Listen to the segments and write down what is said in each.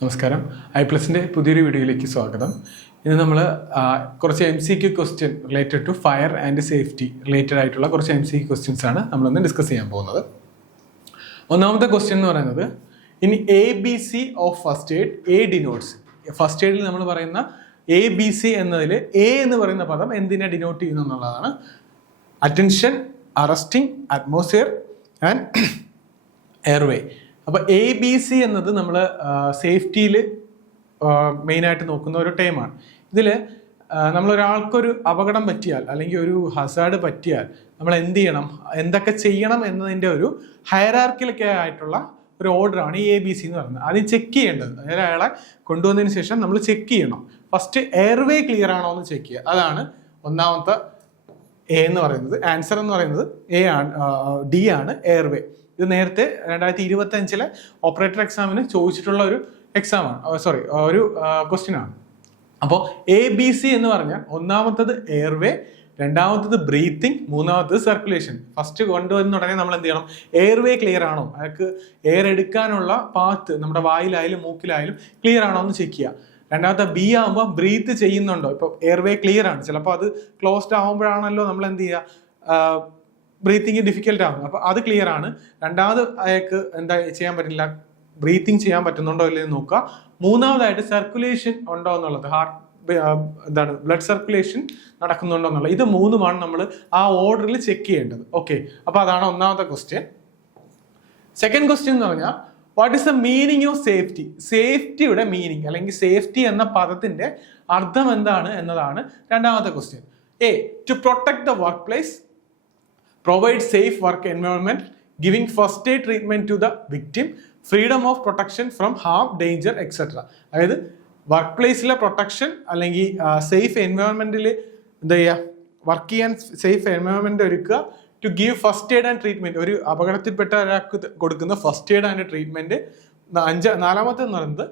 നമസ്കാരം. ഐപ്ലസിൻ്റെ പുതിയൊരു വീഡിയോയിലേക്ക് സ്വാഗതം. ഇന്ന് നമ്മൾ കുറച്ച് MCQ question related to fire and safety related ആയിട്ടുള്ള കുറച്ച് MCQ ക്വസ്റ്റ്യൻസ് ആണ് നമ്മളൊന്ന് ഡിസ്കസ് ചെയ്യാൻ പോകുന്നത്. ഒന്നാമത്തെ ക്വസ്റ്റ്യൻ എന്ന് പറയുന്നത്, ഇനി ABC of first aid A denotes. First എയ്ഡിൽ നമ്മൾ പറയുന്ന ABC എന്നതിൽ A എന്ന് പറയുന്ന പദം എന്തിനെ ഡിനോട്ട് ചെയ്യുന്നു എന്നുള്ളതാണ്. Attention, arresting, atmosphere and airway. അപ്പോൾ ABC എന്നത് നമ്മൾ സേഫ്റ്റിയിൽ മെയിനായിട്ട് നോക്കുന്ന ഒരു ടൈമാണ്. ഇതിൽ നമ്മളൊരാൾക്കൊരു അപകടം പറ്റിയാൽ അല്ലെങ്കിൽ ഒരു ഹസാർഡ് പറ്റിയാൽ നമ്മൾ എന്ത് ചെയ്യണം, എന്തൊക്കെ ചെയ്യണം എന്നതിൻ്റെ ഒരു ഹയറാർക്കിലൊക്കെ ആയിട്ടുള്ള ഒരു ഓർഡറാണ് ഈ ABC എന്ന് പറയുന്നത്. ആദ്യം ചെക്ക് ചെയ്യേണ്ടത്, അതായത് അയാളെ കൊണ്ടുവന്നതിന് ശേഷം നമ്മൾ ചെക്ക് ചെയ്യണം. ഫസ്റ്റ് എയർവേ ക്ലിയർ ആണോ എന്ന് ചെക്ക് ചെയ്യുക. അതാണ് ഒന്നാമത്തെ A എന്ന് പറയുന്നത്. ആൻസർ എന്ന് പറയുന്നത് D ആണ്, എയർവേ. ഇത് നേരത്തെ 2025 ഓപ്പറേറ്റർ എക്സാമിന് ചോദിച്ചിട്ടുള്ള ഒരു ഒരു ക്വസ്റ്റ്യൻ ആണ്. അപ്പോൾ ABC എന്ന് പറഞ്ഞാൽ ഒന്നാമത്തത് എയർവേ, രണ്ടാമത്തത് ബ്രീത്തിങ്, മൂന്നാമത്തത് സർക്കുലേഷൻ. ഫസ്റ്റ് കൊണ്ടുവന്ന ഉടനെ നമ്മൾ എന്ത് ചെയ്യണം, എയർവേ ക്ലിയർ ആണോ, അയാൾക്ക് എയർ എടുക്കാനുള്ള പാത്ത് നമ്മുടെ വായിലായാലും മൂക്കിലായാലും ക്ലിയർ ആണോ എന്ന് ചെക്ക് ചെയ്യുക. രണ്ടാമത്തെ B ആകുമ്പോൾ ബ്രീത്ത് ചെയ്യുന്നുണ്ടോ. ഇപ്പോൾ എയർവേ ക്ലിയർ ആണ്, ചിലപ്പോൾ അത് ക്ലോസ്ഡ് ആകുമ്പോഴാണല്ലോ നമ്മൾ എന്ത് ചെയ്യുക, ബ്രീത്തിങ് ഡിഫിക്കൽട്ട് ആകും. അപ്പോൾ അത് ക്ലിയർ ആണ്. രണ്ടാമത് അയാൾക്ക് എന്താ ചെയ്യാൻ പറ്റില്ല, ബ്രീത്തിങ് ചെയ്യാൻ പറ്റുന്നുണ്ടോ ഇല്ലെന്ന് നോക്കുക. മൂന്നാമതായിട്ട് സർക്കുലേഷൻ ഉണ്ടോ എന്നുള്ളത്, ബ്ലഡ് സർക്കുലേഷൻ നടക്കുന്നുണ്ടോ എന്നുള്ളത്. ഇത് മൂന്നുമാണ് നമ്മൾ ആ ഓർഡറിൽ ചെക്ക് ചെയ്യേണ്ടത്. ഓക്കെ, അപ്പോൾ അതാണ് ഒന്നാമത്തെ ക്വസ്റ്റ്യൻ. സെക്കൻഡ് ക്വസ്റ്റ്യൻ എന്ന് പറഞ്ഞാൽ, what is the meaning of safety. സേഫ്റ്റിയുടെ മീനിങ് അല്ലെങ്കിൽ സേഫ്റ്റി എന്ന പദത്തിന്റെ അർത്ഥം എന്താണ് എന്നതാണ് രണ്ടാമത്തെ question. A, to protect the workplace, provide safe work environment, giving first aid treatment to the victim, freedom of protection from harm, danger, etc. അതായത് work പ്ലേസിലെ പ്രൊട്ടക്ഷൻ അല്ലെങ്കിൽ സേഫ് എൻവയോൺമെന്റിൽ എന്താ ചെയ്യുക, വർക്ക് ചെയ്യാൻ സേഫ് എൻവയോൺമെന്റ് ഒരുക്കുക. To give first aid and treatment, ഒരു അപകടത്തിൽപ്പെട്ട ഒരാൾക്ക് കൊടുക്കുന്ന ഫസ്റ്റ് എയ്ഡ് ആൻഡ് ട്രീറ്റ്മെന്റ്. നാലാമത്തെ എന്ന് പറയുന്നത്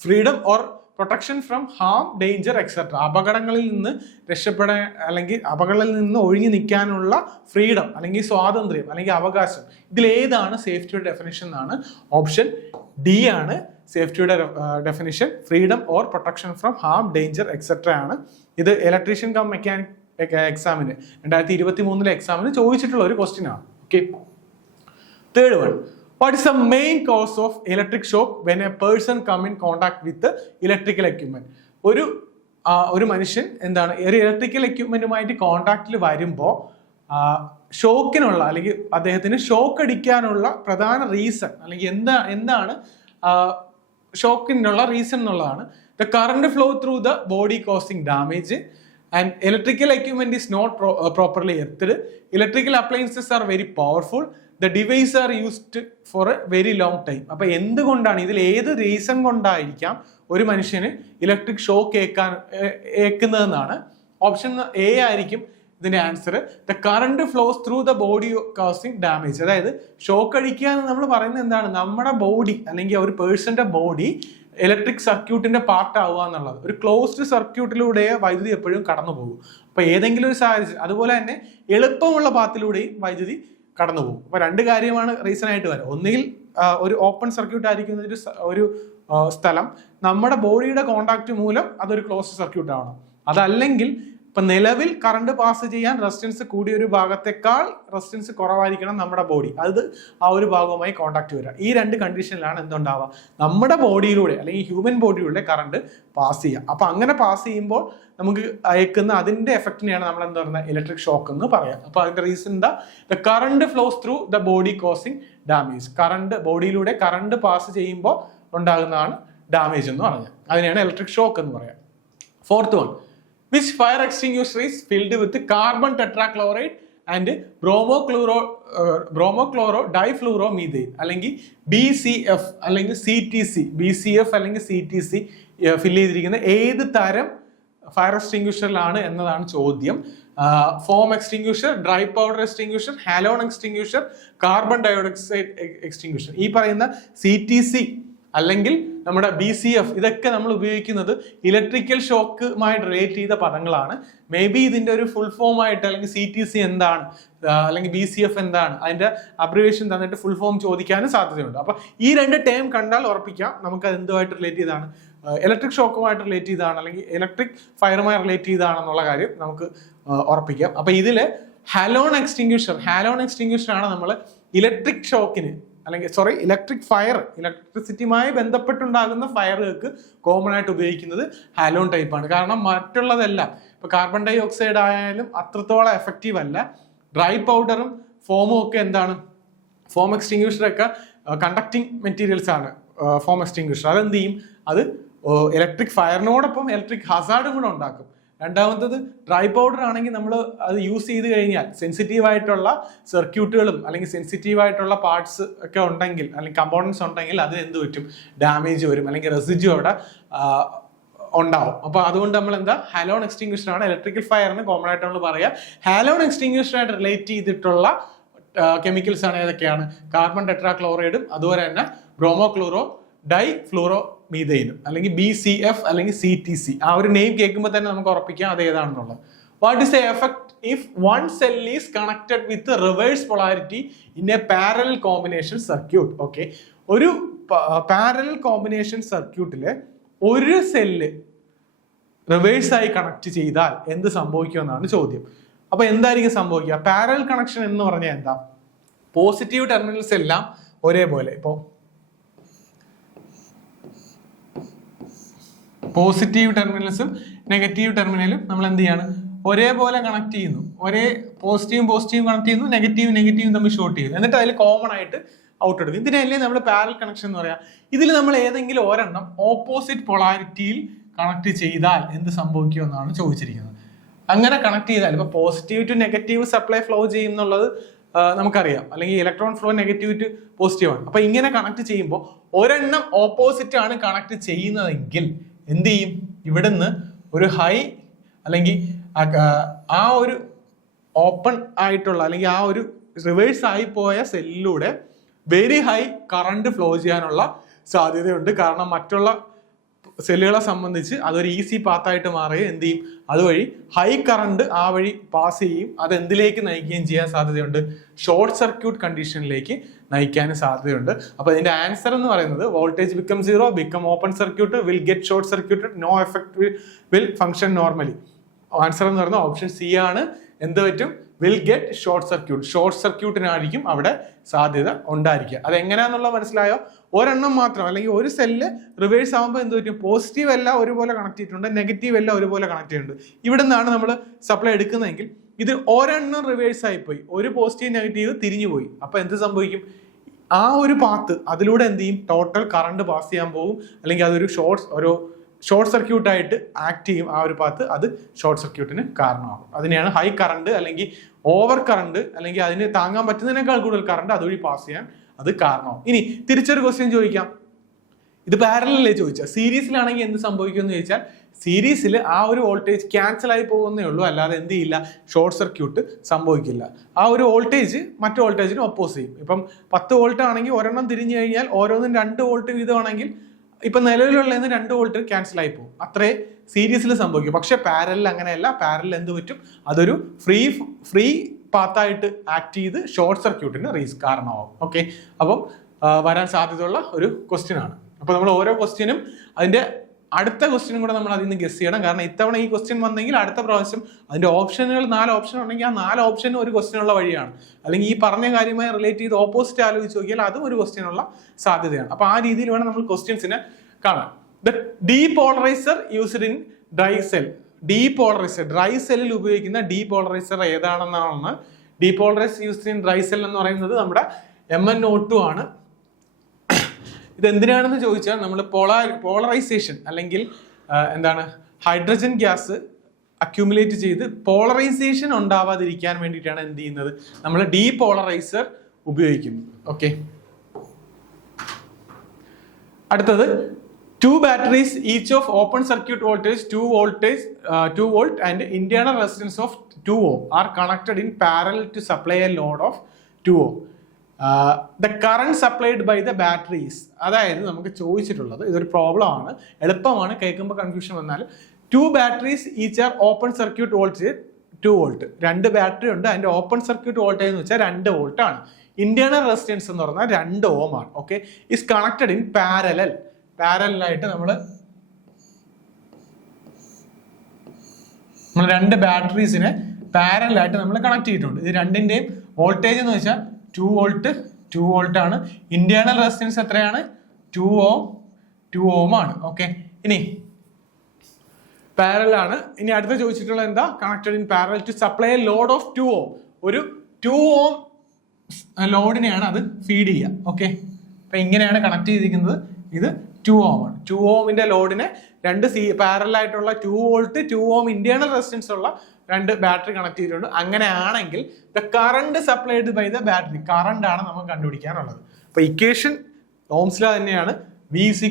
freedom or protection from harm, danger, etcetera. അപകടങ്ങളിൽ നിന്ന് രക്ഷപ്പെടാൻ അല്ലെങ്കിൽ അപകടങ്ങളിൽ നിന്ന് ഒഴിഞ്ഞു നിൽക്കാനുള്ള ഫ്രീഡം അല്ലെങ്കിൽ സ്വാതന്ത്ര്യം അല്ലെങ്കിൽ അവകാശം. ഇതിലേതാണ് സേഫ്റ്റിയുടെ ഡെഫിനിഷൻ എന്നാണ്. ഓപ്ഷൻ D ആണ് safety definition. Freedom or protection from harm, danger, etcetera ആണ്. ഇത് ഇലക്ട്രീഷ്യൻ കം മെക്കാനിക് എക്സാമിന് 2023 എക്സാമിന് ചോദിച്ചിട്ടുള്ള ഒരു ക്വസ്റ്റ്യൻ ആണ്. Okay, third one, what is the main cause of electric shock when a person come in contact with the electrical equipment. ഒരു മനുഷ്യൻ എന്താണ് ഒരു ഇലക്ട്രിക്കൽ എക്യുപ്മെന്റുമായിട്ട് കോണ്ടാക്റ്റിൽ വരുമ്പോൾ ഷോക്കിനുള്ള അല്ലെങ്കിൽ അദ്ദേഹത്തിന് ഷോക്ക് അടിക്കാനുള്ള പ്രധാന റീസൺ അല്ലെങ്കിൽ എന്താണ് ഷോക്കിനുള്ള റീസൺ എന്നുള്ളതാണ്. The current flow through the body causing damage, and electrical equipment is not properly earthed, electrical appliances are very powerful, the device are used for a very long time. അപ്പോൾ എന്തുകൊണ്ടാണ്, ഇതിൽ ഏത് reason കൊണ്ടായിരിക്കാം ഒരു മനുഷ്യന് electric shock ഏൽക്കുന്നതെന്നാണ്. Option A ആയിരിക്കും ഇതിന്റെ answer. The current flows through the body causing damage. അതായത് ഷോക്ക് അടിക്കുക എന്ന് നമ്മൾ പറയുന്നത് എന്താണ്, നമ്മുടെ ബോഡി അല്ലെങ്കിൽ ഒരു പേഴ്സന്റെ ബോഡി ഇലക്ട്രിക് സർക്യൂട്ടിന്റെ പാർട്ട് ആവുക എന്നുള്ളത്. ഒരു ക്ലോസ്ഡ് സർക്യൂട്ടിലൂടെ വൈദ്യുതി എപ്പോഴും കടന്നു പോകും. അപ്പൊ ഏതെങ്കിലും ഒരു സാഹചര്യം, അതുപോലെ തന്നെ എളുപ്പമുള്ള പാത്തിലൂടെയും വൈദ്യുതി കടന്നു പോകും. അപ്പൊ രണ്ട് കാര്യമാണ് റീസൺ ആയിട്ട് വരാം. ഒന്നുകിൽ ഒരു ഓപ്പൺ സർക്യൂട്ട് ആയിരിക്കുന്ന ഒരു സ്ഥലം നമ്മുടെ ബോഡിയുടെ കോണ്ടാക്ട് മൂലം അതൊരു ക്ലോസ്ഡ് സർക്യൂട്ട് ആവണം. അതല്ലെങ്കിൽ ഇപ്പൊ നിലവിൽ കറണ്ട് പാസ് ചെയ്യാൻ റെസിസ്റ്റൻസ് കൂടിയ ഒരു ഭാഗത്തെക്കാൾ റെസിസ്റ്റൻസ് കുറവായിരിക്കണം നമ്മുടെ ബോഡി, അത് ആ ഒരു ഭാഗവുമായി കോണ്ടാക്ട് വരിക. ഈ രണ്ട് കണ്ടീഷനിലാണ് എന്തുണ്ടാവുക, നമ്മുടെ ബോഡിയിലൂടെ അല്ലെങ്കിൽ ഹ്യൂമൻ ബോഡിയിലൂടെ കറണ്ട് പാസ് ചെയ്യുക. അപ്പൊ അങ്ങനെ പാസ് ചെയ്യുമ്പോൾ നമുക്ക് അയക്കുന്ന അതിന്റെ എഫക്റ്റിനെയാണ് നമ്മൾ എന്താ പറയുക, ഇലക്ട്രിക് ഷോക്ക് എന്ന് പറയാം. അപ്പൊ അതിന്റെ റീസൺ എന്താ, the current flows through the body causing damage. Current ബോഡിയിലൂടെ കറണ്ട് പാസ് ചെയ്യുമ്പോൾ ഉണ്ടാകുന്നതാണ് ഡാമേജ് എന്ന് പറഞ്ഞാൽ, അതിനെയാണ് ഇലക്ട്രിക് ഷോക്ക് എന്ന് പറയാം. Fourth one, which fire extinguisher is filled with carbon tetrachloride and bromochloro difluoromethane അല്ലെങ്കിൽ BCF അല്ലെങ്കിൽ CTC. BCF അല്ലെങ്കിൽ CTC ഫില്ല് ചെയ്തിരിക്കുന്ന ഏത് തരം ഫയർ എക്സ്റ്റിങ്ക്വിഷറിലാണ് എന്നതാണ് ചോദ്യം. Form extinguisher, dry powder extinguisher, halon extinguisher, carbon dioxide extinguisher. ഈ പറയുന്ന CTC അല്ലെങ്കിൽ നമ്മുടെ BCF, ഇതൊക്കെ നമ്മൾ ഉപയോഗിക്കുന്നത് ഇലക്ട്രിക്കൽ ഷോക്കുമായി റിലേറ്റ് ചെയ്ത പദങ്ങളാണ്. മേ ബി ഇതിന്റെ ഒരു ഫുൾ ഫോം ആയിട്ട് അല്ലെങ്കിൽ CTC എന്താണ് അല്ലെങ്കിൽ BCF എന്താണ് അതിന്റെ അബ്രിവേഷൻ തന്നിട്ട് ഫുൾ ഫോം ചോദിക്കാനും സാധ്യതയുണ്ട്. അപ്പൊ ഈ രണ്ട് ടേം കണ്ടാൽ ഉറപ്പിക്കാം നമുക്ക് അത് എന്തുമായിട്ട് റിലേറ്റ് ചെയ്താണ്, ഇലക്ട്രിക് ഷോക്കുമായിട്ട് റിലേറ്റ് ചെയ്താണ് അല്ലെങ്കിൽ ഇലക്ട്രിക് ഫയറുമായി റിലേറ്റ് ചെയ്താണെന്നുള്ള കാര്യം നമുക്ക് ഉറപ്പിക്കാം. അപ്പൊ ഇതില് ഹാലോൺ എക്സ്റ്റിങ്ക്വിഷർ ആണ് നമ്മൾ ഇലക്ട്രിക് ഷോക്കിന് അല്ലെങ്കിൽ ഇലക്ട്രിക് ഫയർ, ഇലക്ട്രിസിറ്റിയുമായി ബന്ധപ്പെട്ടുണ്ടാകുന്ന ഫയറുകൾക്ക് കോമൺ ആയിട്ട് ഉപയോഗിക്കുന്നത് ഹാലോൺ ടൈപ്പാണ്. കാരണം മറ്റുള്ളതെല്ലാം ഇപ്പൊ കാർബൺ ഡൈ ഓക്സൈഡ് ആയാലും അത്രത്തോളം എഫക്റ്റീവ് അല്ല. ഡ്രൈ പൗഡറും ഫോമും ഒക്കെ എന്താണ്, ഫോം എക്സ്റ്റിങ്ക്വിഷർ ഒക്കെ കണ്ടക്ടിങ് മെറ്റീരിയൽസ് ആണ്. ഫോം എക്സ്റ്റിങ്ക്വിഷർ അതെന്ത് ചെയ്യും, അത് ഇലക്ട്രിക് ഫയറിനോടൊപ്പം ഇലക്ട്രിക് ഹസാർഡും കൂടെ ഉണ്ടാക്കും. രണ്ടാമത്തത് ഡ്രൈ പൗഡർ ആണെങ്കിൽ നമ്മൾ അത് യൂസ് ചെയ്ത് കഴിഞ്ഞാൽ സെൻസിറ്റീവ് ആയിട്ടുള്ള സർക്യൂട്ടുകളും അല്ലെങ്കിൽ സെൻസിറ്റീവ് ആയിട്ടുള്ള പാർട്സ് ഒക്കെ ഉണ്ടെങ്കിൽ അല്ലെങ്കിൽ കമ്പോണൻസ് ഉണ്ടെങ്കിൽ അതിന് എന്ത് പറ്റും, ഡാമേജ് വരും അല്ലെങ്കിൽ റെസിഡ്യൂ അവിടെ ഉണ്ടാവും. അപ്പൊ അതുകൊണ്ട് നമ്മൾ എന്താ, ഹാലോൺ എക്സ്റ്റിങ്ക്വിഷർ ആണ് ഇലക്ട്രിക്കൽ ഫയറിന് കോമൺ ആയിട്ട് നമ്മൾ പറയാം. ഹാലോൺ എക്സ്റ്റിങ്ക്വിഷറായിട്ട് റിലേറ്റ് ചെയ്തിട്ടുള്ള കെമിക്കൽസ് ആണ് ഏതൊക്കെയാണ്, കാർബൺ ടെട്രാക്ലോറൈഡും അതുപോലെ തന്നെ ബ്രോമോക്ലോറോ ഡൈഫ്ലൂറോ മീഥൈനും അല്ലെങ്കിൽ BCF അല്ലെങ്കിൽ CTC. ആ ഒരു നെയിം കേൾക്കുമ്പോൾ തന്നെ നമുക്ക് ഉറപ്പിക്കാം അത് ഏതാണെന്നുള്ളത്. What is the effect if one cell is connected with reverse polarity in a parallel combination circuit? Okay, ഒരു പാരലൽ കോമ്പിനേഷൻ സർക്യൂട്ടില് ഒരു സെല്ല് റിവേഴ്സ് ആയി കണക്ട് ചെയ്താൽ എന്ത് സംഭവിക്കുമെന്നാണ് ചോദ്യം. അപ്പൊ എന്തായിരിക്കും സംഭവിക്കുക? പാരലൽ കണക്ഷൻ എന്ന് പറഞ്ഞാൽ എന്താ, പോസിറ്റീവ് ടെർമിനൽസ് എല്ലാം ഒരേപോലെ, ഇപ്പോൾ പോസിറ്റീവ് ടെർമിനൽസും നെഗറ്റീവ് ടെർമിനലും നമ്മൾ എന്ത് ചെയ്യാണ്, ഒരേപോലെ കണക്ട് ചെയ്യുന്നു. ഒരേ പോസിറ്റീവും കണക്ട് ചെയ്യുന്നു, നെഗറ്റീവും തമ്മിൽ ഷോർട്ട് ചെയ്യുന്നു. എന്നിട്ട് അതിൽ കോമൺ ആയിട്ട് ഔട്ട് എടുക്കും. ഇതിനല്ലേ നമ്മൾ പാരലൽ കണക്ഷൻ എന്ന് പറയാം. ഇതിൽ നമ്മൾ ഏതെങ്കിലും ഒരെണ്ണം ഓപ്പോസിറ്റ് പൊളാരിറ്റിയിൽ കണക്ട് ചെയ്താൽ എന്ത് സംഭവിക്കുമെന്നാണ് ചോദിച്ചിരിക്കുന്നത്. അങ്ങനെ കണക്ട് ചെയ്താൽ ഇപ്പൊ positive to negative supply flow ചെയ്യുന്നുള്ളത് നമുക്കറിയാം, അല്ലെങ്കിൽ electron flow negative to positive ആണ്. അപ്പൊ ഇങ്ങനെ കണക്ട് ചെയ്യുമ്പോൾ ഒരെണ്ണം ഓപ്പോസിറ്റ് ആണ് കണക്ട് ചെയ്യുന്നതെങ്കിൽ എന്ത് ചെയ്യും, ഇവിടുന്ന് ഒരു ഹൈ അല്ലെങ്കിൽ ആ ഒരു ഓപ്പൺ ആയിട്ടുള്ള അല്ലെങ്കിൽ ആ ഒരു റിവേഴ്സ് ആയി പോയ സെല്ലിലൂടെ വെരി ഹൈ കറണ്ട് ഫ്ലോ ചെയ്യാനുള്ള സാധ്യതയുണ്ട്. കാരണം മറ്റുള്ള സെല്ലുകളെ സംബന്ധിച്ച് അതൊരു ഈസി പാത്തായിട്ട് മാറുകയും എന്ത് ചെയ്യും, അതുവഴി ഹൈ കറണ്ട് ആ വഴി പാസ് ചെയ്യും. അത് എന്തിലേക്ക് നയിക്കുകയും ചെയ്യാൻ സാധ്യതയുണ്ട്, ഷോർട്ട് സർക്യൂട്ട് കണ്ടീഷനിലേക്ക് നയിക്കാനും സാധ്യതയുണ്ട്. അപ്പൊ ഇതിന്റെ ആൻസർ എന്ന് പറയുന്നത് voltage become 0, become open circuit, will get short circuit, no effect will function normally. Answer എന്ന് പറയുന്നത് ഓപ്ഷൻ C ആണ്. എന്ത് പറ്റും, will get short circuit. Short സർക്യൂട്ടിനായിരിക്കും അവിടെ സാധ്യത ഉണ്ടായിരിക്കുക. അതെങ്ങനെയാണെന്നുള്ള മനസ്സിലായോ? ഒരെണ്ണം മാത്രം അല്ലെങ്കിൽ ഒരു സെല്ല് റിവേഴ്സ് ആകുമ്പോൾ എന്ത് പറ്റും, പോസിറ്റീവ് എല്ലാം ഒരുപോലെ കണക്ട് ചെയ്തിട്ടുണ്ട്, നെഗറ്റീവ് എല്ലാം ഒരുപോലെ കണക്ട് ചെയ്തിട്ടുണ്ട്. ഇവിടെ നിന്നാണ് നമ്മൾ സപ്ലൈ എടുക്കുന്നതെങ്കിൽ ഇത് ഒരെണ്ണം റിവേഴ്സ് ആയിപ്പോയി, ഒരു പോസിറ്റീവ് നെഗറ്റീവ് തിരിഞ്ഞു പോയി. അപ്പൊ എന്ത് സംഭവിക്കും, ആ ഒരു പാത്ത് അതിലൂടെ എന്ത് ചെയ്യും, ടോട്ടൽ കറണ്ട് പാസ് ചെയ്യാൻ പോകും, അല്ലെങ്കിൽ അതൊരു ഷോർട്ട് സർക്യൂട്ട് ആയിട്ട് ആക്ട് ചെയ്യും. ആ ഒരു പാത്ത് അത് ഷോർട്ട് സർക്യൂട്ടിന് കാരണമാകും. അതിനെയാണ് ഹൈ കറണ്ട് അല്ലെങ്കിൽ ഓവർ കറണ്ട് അല്ലെങ്കിൽ അതിന് താങ്ങാൻ പറ്റുന്നതിനേക്കാൾ കൂടുതൽ കറണ്ട് അതുവഴി പാസ് ചെയ്യാൻ അത് കാരണമാകും. ഇനി തിരിച്ചൊരു ക്വസ്റ്റ്യൻ ചോദിക്കാം, ഇത് പാരലല്ലേ ചോദിച്ചാൽ, സീരീസിലാണെങ്കിൽ എന്ത് സംഭവിക്കും എന്ന് ചോദിച്ചാൽ, സീരീസിൽ ആ ഒരു വോൾട്ടേജ് ക്യാൻസൽ ആയി പോകുന്നേ ഉള്ളൂ, അല്ലാതെ എന്ത് ചെയ്യില്ല, ഷോർട്ട് സർക്യൂട്ട് സംഭവിക്കില്ല. ആ ഒരു വോൾട്ടേജ് മറ്റു വോൾട്ടേജിന് ഒപ്പോസ് ചെയ്യും. ഇപ്പം 10 വോൾട്ട് ആണെങ്കിൽ ഒരെണ്ണം തിരിഞ്ഞു കഴിഞ്ഞാൽ ഓരോന്നും 2 വോൾട്ട് വീതമാണെങ്കിൽ ഇപ്പൊ നിലവിലുള്ളതിന് 2 വോൾട്ട് ക്യാൻസൽ ആയി പോകും. അത്രേ സീരീസിൽ സംഭവിക്കും. പക്ഷെ പാരലിൽ അങ്ങനെയല്ല. പാരലിൽ എന്ത് പറ്റും, അതൊരു ഫ്രീ പാത്തായിട്ട് ആക്ട് ചെയ്ത് ഷോർട്ട് സർക്യൂട്ടിന് കാരണമാവും. ഓക്കെ, അപ്പം വരാൻ സാധ്യതയുള്ള ഒരു ക്വസ്റ്റ്യൻ ആണ്. അപ്പൊ നമ്മൾ ഓരോ ക്വസ്റ്റ്യനും അതിന്റെ അടുത്ത ക്വസ്റ്റ്യനും കൂടെ നമ്മൾ അതിൽ നിന്ന് ഗസ് ചെയ്യണം. കാരണം ഇത്തവണ ഈ ക്വസ്റ്റ്യൻ വന്നെങ്കിൽ അടുത്ത പ്രാവശ്യം അതിന്റെ ഓപ്ഷനുകൾ 4 ഓപ്ഷൻ ഉണ്ടെങ്കിൽ ആ 4 ഓപ്ഷനും ഒരു ക്വസ്റ്റ്യനുള്ള വഴിയാണ്. അല്ലെങ്കിൽ ഈ പറഞ്ഞ കാര്യമായി റിലേറ്റ് ചെയ്ത് ഓപ്പോസിറ്റ് ആലോചിച്ച് നോക്കിയാൽ അതും ഒരു ക്വസ്റ്റ്യനുള്ള സാധ്യതയാണ്. അപ്പൊ ആ രീതിയിൽ വേണം നമ്മൾ ക്വസ്റ്റ്യൻസിനെ കാണാൻ. The depolarizer used in dry cell. Depolarizer dry സെല്ലിൽ ഉപയോഗിക്കുന്ന ഡീപോളറൈസർ ഏതാണെന്നാണ്. Depolarizer used in dry cell എന്ന് പറയുന്നത് നമ്മുടെ MnO2 ആണ്. ഇത് എന്തിനാണെന്ന് ചോദിച്ചാൽ നമ്മൾ പോളറൈസേഷൻ അല്ലെങ്കിൽ എന്താണ് ഹൈഡ്രജൻ ഗ്യാസ് അക്യൂമുലേറ്റ് ചെയ്ത് പോളറൈസേഷൻ ഉണ്ടാവാതിരിക്കാൻ വേണ്ടിയിട്ടാണ് എന്ത് ചെയ്യുന്നത്, നമ്മൾ ഡീപോളറൈസർ ഉപയോഗിക്കുന്നത്. ഓക്കെ, അടുത്തത് 2 batteries each of open circuit voltage 2 volt and internal resistance of 2 ohm are connected in parallel to supply a load of 2 ohm. The current supplied by the batteries. അതായത് നമുക്ക് ചോദിച്ചിട്ടുള്ളത് ഇതൊരു പ്രോബ്ലം ആണ്, എളുപ്പമാണ്, കേൾക്കുമ്പോൾ confusion വന്നാൽ 2 batteries each are open circuit voltage 2 volt. 2 battery ഉണ്ട്, അതിന്റെ ഓപ്പൺ സർക്യൂട്ട് വോൾട്ടേജ് എന്ന് വെച്ചാൽ 2 വോൾട്ട് ആണ്. ഇന്റേണൽ റെസിസ്റ്റൻസ് എന്ന് പറഞ്ഞാൽ 2 ഓം ആണ്. ഓക്കെ, ഇസ് കണക്റ്റഡ് ഇൻ പാരലായിട്ട് നമ്മൾ 2 ബാറ്ററീസിനെ പാരലായിട്ട് നമ്മൾ കണക്ട് ചെയ്തിട്ടുണ്ട്. ഇത് രണ്ടിന്റെയും വോൾട്ടേജ് എന്ന് വെച്ചാൽ 2 വോൾട്ട് ആണ്. ഇന്റേണൽ റെസിസ്റ്റൻസ് എത്രയാണ്? 2 ഓം ആണ്. ഓക്കെ, ഇനി പാരലൽ ആണ്. ഇനി അടുത്ത ചോദിച്ചിട്ടുള്ളത് എന്താ? Connected in parallel to supply a load of 2 ohm. ഒരു 2 ഓം ലോഡിനെയാണ് അത് ഫീഡ് ചെയ്യുക. ഓക്കെ, അപ്പൊ ഇങ്ങനെയാണ് കണക്ട് ചെയ്തിരിക്കുന്നത്. ഇത് 2 ഓം ആണ്. 2 ഓമിന്റെ ലോഡിനെ 2 പാരലായിട്ടുള്ള 2 വോൾട്ട് 2 ഓം ഇന്റേണൽ റെസിസ്റ്റൻസ് ഉള്ള 2 ബാറ്ററി കണക്ട് ചെയ്തിട്ടുണ്ട്. അങ്ങനെയാണെങ്കിൽ the current supplied by the battery, current ആണ് നമുക്ക് കണ്ടുപിടിക്കാനുള്ളത്. അപ്പൊ ഇക്വേഷൻ ഓംസ് ലോ തന്നെയാണ്. V =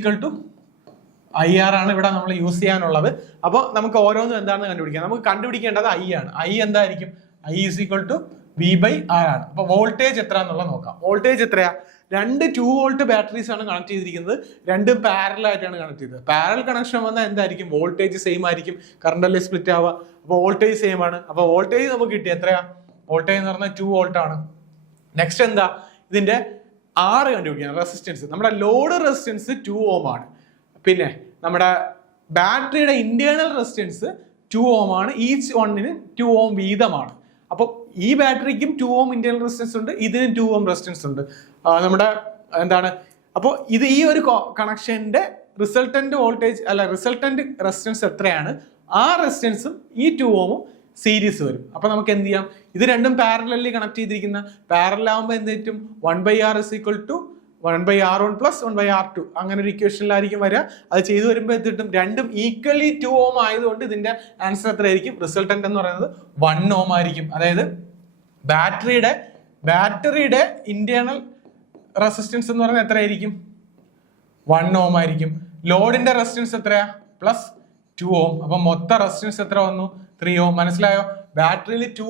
IR ആണ് ഇവിടെ നമ്മൾ യൂസ് ചെയ്യാനുള്ളത്. അപ്പോൾ നമുക്ക് ഓരോന്നും എന്താണെന്ന് കണ്ടുപിടിക്കാം. നമുക്ക് കണ്ടുപിടിക്കേണ്ടത് I ആണ്. I എന്തായിരിക്കും? I = V/R ആണ്. അപ്പൊ വോൾട്ടേജ് എത്ര എന്നുള്ളത് നോക്കാം. വോൾട്ടേജ് എത്രയാ? 2 2 വോൾട്ട് ബാറ്ററീസ് ആണ് കണക്ട് ചെയ്തിരിക്കുന്നത്. 2 പാരലൽ ആയിട്ടാണ് കണക്ട് ചെയ്തത്. പാരലൽ കണക്ഷൻ വന്നാൽ എന്തായിരിക്കും? വോൾട്ടേജ് സെയിം ആയിരിക്കും, കറണ്ട് അല്ലേ സ്പ്ലിറ്റ് ആവുക. അപ്പൊ വോൾട്ടേജ് സെയിം ആണ്. അപ്പൊ വോൾട്ടേജ് നമുക്ക് കിട്ടി എത്രയാ? വോൾട്ടേജ് എന്ന് പറഞ്ഞാൽ 2 വോൾട്ട് ആണ്. നെക്സ്റ്റ് എന്താ? ഇതിന്റെ R കണ്ടുപിടിക്കണം, റെസിസ്റ്റൻസ്. നമ്മുടെ ലോഡ് റെസിസ്റ്റൻസ് 2 ഓം ആണ്. പിന്നെ നമ്മുടെ ബാറ്ററിയുടെ ഇന്റേണൽ റെസിസ്റ്റൻസ് 2 ഓം ആണ്. ഈച്ച് വണ്ണിന് 2 ഓം വീതമാണ്. അപ്പൊ ഈ ബാറ്ററിക്കും 2 ഓം ഇന്റേണൽ റെസിസ്റ്റൻസ് ഉണ്ട്, ഇതിനും 2 ഓം റെസിസ്റ്റൻസ് ഉണ്ട്. നമ്മുടെ എന്താണ്? അപ്പോൾ ഇത് ഈ ഒരു കണക്ഷന്റെ റിസൾട്ടന്റ് വോൾട്ടേജ് റിസൾട്ടന്റ് റെസിസ്റ്റൻസ് എത്രയാണ്? ആ റെസിസ്റ്റൻസും ഈ 2 ഓമും സീരീസ് വരും. അപ്പൊ നമുക്ക് എന്ത് ചെയ്യാം? ഇത് രണ്ടും പാരലലി കണക്ട് ചെയ്തിരിക്കുന്ന പാരലൽ ആകുമ്പോൾ എന്ത് പറ്റും? 1/R = 1/R1 + 1/R2 അങ്ങനെ ഒരു ഇക്വേഷനിലായിരിക്കും വരിക. അത് ചെയ്തു വരുമ്പോൾ എത്തിട്ടും രണ്ടും ഈക്വലി 2 ഓം ആയതുകൊണ്ട് ഇതിന്റെ ആൻസർ എത്രയായിരിക്കും? റിസൾട്ടന്റ് എന്ന് പറയുന്നത് 1 ഓം ആയിരിക്കും. അതായത് ബാറ്ററിയുടെ ഇന്റേണൽ റെസിസ്റ്റൻസ് എന്ന് പറയുന്നത് എത്രയായിരിക്കും? 1 ഓം ആയിരിക്കും. ലോഡിന്റെ റെസിസ്റ്റൻസ് എത്രയാ? +2 ഓം. അപ്പൊ മൊത്തം റെസിസ്റ്റൻസ് എത്ര വന്നു? 3 ഓം. മനസ്സിലായോ? ബാറ്ററിയിൽ 2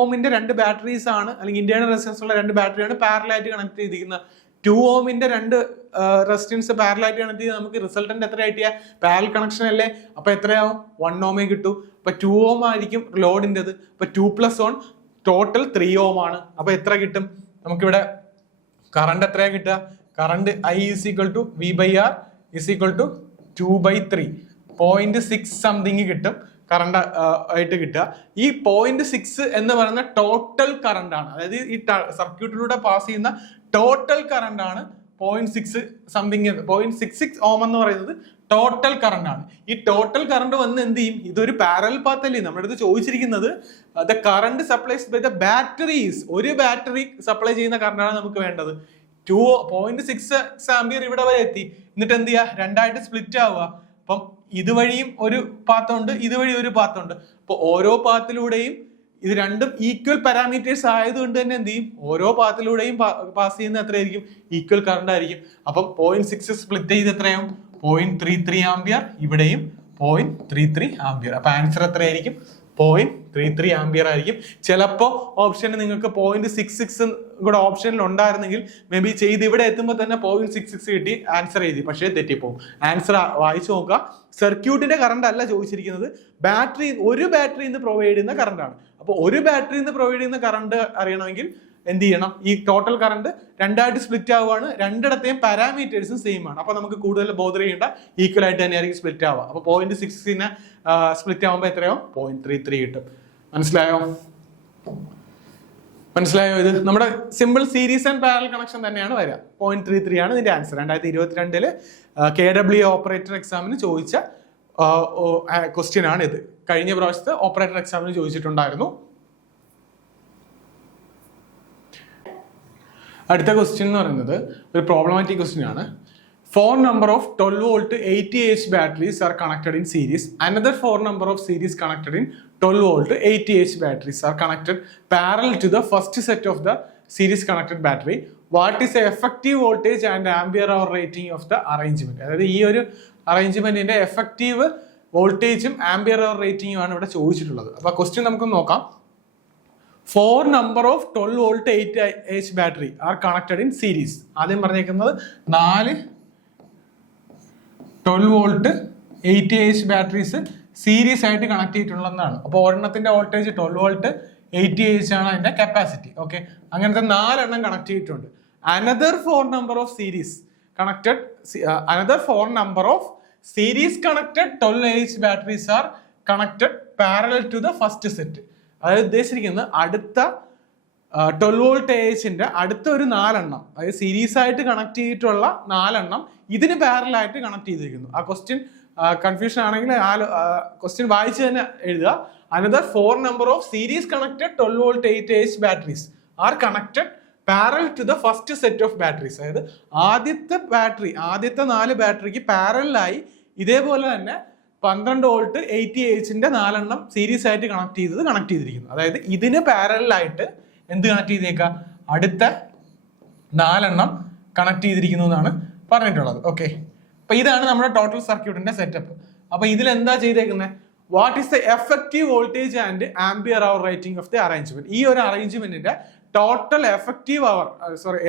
ഓമിന്റെ 2 ബാറ്ററീസ് ആണ്, അല്ലെങ്കിൽ ഇന്റേണൽ റെസിസ്റ്റൻസ് ഉള്ള 2 ബാറ്ററിയാണ് പാരലായിട്ട് കണക്ട് ചെയ്തിരിക്കുന്നത്. 2 ഓമിന്റെ 2 റെസിസ്റ്റൻസ് പാരലായിട്ട് കണക്ട് ചെയ്ത് നമുക്ക് റിസൾട്ടന്റ് എത്ര കിട്ടിയ? പാരൽ കണക്ഷൻ അല്ലേ? അപ്പൊ എത്രയാവും? 1 ഓമേ കിട്ടൂ. അപ്പൊ 2 ഓം ആയിരിക്കും ലോഡിൻ്റെത്. അപ്പൊ 2 + 1 ടോട്ടൽ 3 ഓം ആണ്. അപ്പൊ എത്ര കിട്ടും? നമുക്കിവിടെ കറണ്ട് എത്രയാ കിട്ടുക? കറണ്ട് I = V/R = 2/3 0.6 സംതിങ് കിട്ടും കറണ്ട് ആയിട്ട് കിട്ടുക. ഈ 0.6 എന്ന് പറയുന്ന ടോട്ടൽ കറണ്ട് ആണ്. അതായത് ഈ സർക്യൂട്ടിലൂടെ പാസ് ചെയ്യുന്ന ടോട്ടൽ കറണ്ട് ആണ് 0.6 സംതിങ്. 0.66 ഓം എന്ന് പറയുന്നത് ടോട്ടൽ കറണ്ട് ആണ്. ഈ ടോട്ടൽ കറണ്ട് വന്ന് എന്ത് ചെയ്യും? ഇതൊരു പാരലൽ പാത്ത് അല്ലേ? നമ്മുടെ അടുത്ത് ചോദിച്ചിരിക്കുന്നത് the current supplies by the batteries. ഒരു ബാറ്ററി സപ്ലൈ ചെയ്യുന്ന കറണ്ടാണ് നമുക്ക് വേണ്ടത്. 0.6 ആംപിയർ ഇവിടെ വരെ എത്തി. എന്നിട്ട് എന്ത് ചെയ്യുക? രണ്ടായിട്ട് സ്പ്ലിറ്റ് ആവുക. അപ്പം ഇതുവഴിയും ഒരു പാത്തുണ്ട്, ഇതുവഴി ഒരു പാത്തുണ്ട്. അപ്പൊ ഓരോ പാത്തിലൂടെയും ഇത് രണ്ടും ഈക്വൽ പാരാമീറ്റേഴ്സ് ആയതുകൊണ്ട് തന്നെ എന്ത് ചെയ്യും? ഓരോ പാത്തിലൂടെയും പാസ് ചെയ്യുന്ന എത്രയായിരിക്കും? ഈക്വൽ കറണ്ട് ആയിരിക്കും. അപ്പം 0.6 സ്പ്ലിറ്റ് ചെയ്ത് എത്രയാവും? 0.33 ആംപിയർ. ഇവിടെയും 0.33 ആംപിയർ. അപ്പൊ ആൻസർ എത്രയായിരിക്കും? 0.33 ആംപിയർ ആയിരിക്കും. ചിലപ്പോൾ ഓപ്ഷന് നിങ്ങൾക്ക് 0.66 കൂടെ ഓപ്ഷനിൽ ഉണ്ടായിരുന്നെങ്കിൽ മേ ബി ചെയ്ത് ഇവിടെ എത്തുമ്പോൾ തന്നെ 0.66 കിട്ടി, ആൻസർ എഴുതി. പക്ഷേ തെറ്റിപ്പോവും. ആൻസർ വായിച്ചു നോക്കുക. സർക്യൂട്ടിന്റെ കറണ്ട് അല്ല ചോദിച്ചിരിക്കുന്നത്, ഒരു ബാറ്ററിയിൽ നിന്ന് പ്രൊവൈഡ് ചെയ്യുന്ന കറണ്ട് ആണ്. അപ്പോൾ ഒരു ബാറ്ററിയിൽ നിന്ന് പ്രൊവൈഡ് ചെയ്യുന്ന കറണ്ട് അറിയണമെങ്കിൽ എന്ത് ചെയ്യണം? ഈ ടോട്ടൽ കറണ്ട് രണ്ടായിട്ട് സ്പ്ലിറ്റ് ആവുകയാണ്. രണ്ടിടത്തെയും പാരാമീറ്റേഴ്സും സെയിം ആണ്. അപ്പൊ നമുക്ക് കൂടുതൽ ബോധർ ചെയ്യേണ്ട, ഈക്വൽ ആയിട്ട് തന്നെയായിരിക്കും സ്പ്ലിറ്റ് ആവുക. അപ്പൊ 0.6 സ്പ്ലിറ്റ് ആവുമ്പോൾ എത്രയാവും? 0.33 കിട്ടും. മനസ്സിലായോ? ഇത് നമ്മുടെ simple series and parallel connection തന്നെയാണ് വരിക. 0.33 ആണ് ഇതിന്റെ ആൻസർ. 2022 KW ഓപ്പറേറ്റർ എക്സാമിന് ചോദിച്ച ക്വസ്റ്റ്യൻ ആണ് ഇത്. കഴിഞ്ഞ പ്രാവശ്യത്തെ ഓപ്പറേറ്റർ എക്സാമിന് ചോദിച്ചിട്ടുണ്ടായിരുന്നു. അടുത്ത ക്വസ്റ്റ്യൻ എന്ന് പറയുന്നത് ഒരു പ്രോബ്ലമാറ്റിക് ക്വസ്റ്റ്യൻ ആണ്. 4 number of 12 volt 80Ah batteries are connected in series. Another 4 number of series connected in 12 volt 80Ah batteries are connected parallel to the first set of the series connected battery. What is the effective voltage and ampere hour rating of the arrangement? അതായത് ഈ ഒരു അറേഞ്ച്മെന്റിന്റെ effective വോൾട്ടേജും ampere അവർ റേറ്റിംഗും ആണ് ഇവിടെ ചോദിച്ചിട്ടുള്ളത്. അപ്പൊ question നമുക്ക് നോക്കാം. 4 number of 12 volt 8Ah battery are connected in series. ആദ്യം പറഞ്ഞേക്കുന്നത് 4 12 വോൾട്ട് 8Ah ബാറ്ററീസ് സീരീസ് ആയിട്ട് കണക്ട് ചെയ്തിട്ടുള്ളതാണ്. അപ്പോൾ ഒരെണ്ണത്തിന്റെ വോൾട്ടേജ് 12 വോൾട്ട് 80Ah ആണ് അതിന്റെ കപ്പാസിറ്റി. ഓക്കെ, അങ്ങനത്തെ 4 എണ്ണം കണക്ട് ചെയ്തിട്ടുണ്ട്. Another 4 number of series connected, another 4 number of series connected 12Ah batteries are connected parallel to the first set. അതായത് ഉദ്ദേശിച്ചിരിക്കുന്നത് അടുത്ത 12 വോൾട്ട് AHന്റെ അടുത്ത ഒരു 4 എണ്ണം, അതായത് സീരീസ് ആയിട്ട് കണക്ട് ചെയ്തിട്ടുള്ള 4 എണ്ണം ഇതിന് പാരലൽ ആയിട്ട് കണക്ട് ചെയ്തിരിക്കുന്നു. ആ ക്വസ്റ്റ്യൻ കൺഫ്യൂഷൻ ആണെങ്കിൽ ക്വസ്റ്റ്യൻ വായിച്ച് തന്നെ എഴുതുക. Another 4 number of series connected 12 volt 8Ah batteries are connected parallel to the first set of batteries. അതായത് ആദ്യത്തെ 4 ബാറ്ററിക്ക് പാരലായി ഇതേപോലെ തന്നെ 12 വോൾട്ട് 80Ah 4 എണ്ണം സീരീസ് ആയിട്ട് കണക്ട് ചെയ്തിരിക്കുന്നു. അതായത് ഇതിന് പാരലായിട്ട് എന്ത് കണക്ട് ചെയ്തേക്കാം, അടുത്ത 4 എണ്ണം കണക്ട് ചെയ്തിരിക്കുന്നു എന്നാണ് പറഞ്ഞിട്ടുള്ളത്. ഓക്കെ, അപ്പൊ ഇതാണ് നമ്മുടെ ടോട്ടൽ സർക്യൂട്ടിന്റെ സെറ്റപ്പ്. അപ്പൊ ഇതിൽ എന്താ ചെയ്തേക്കുന്നത്, what is the effective voltage and ampere our rating of the arrangement. ഈ ഒരു അറേഞ്ച്മെന്റിന്റെ ടോട്ടൽ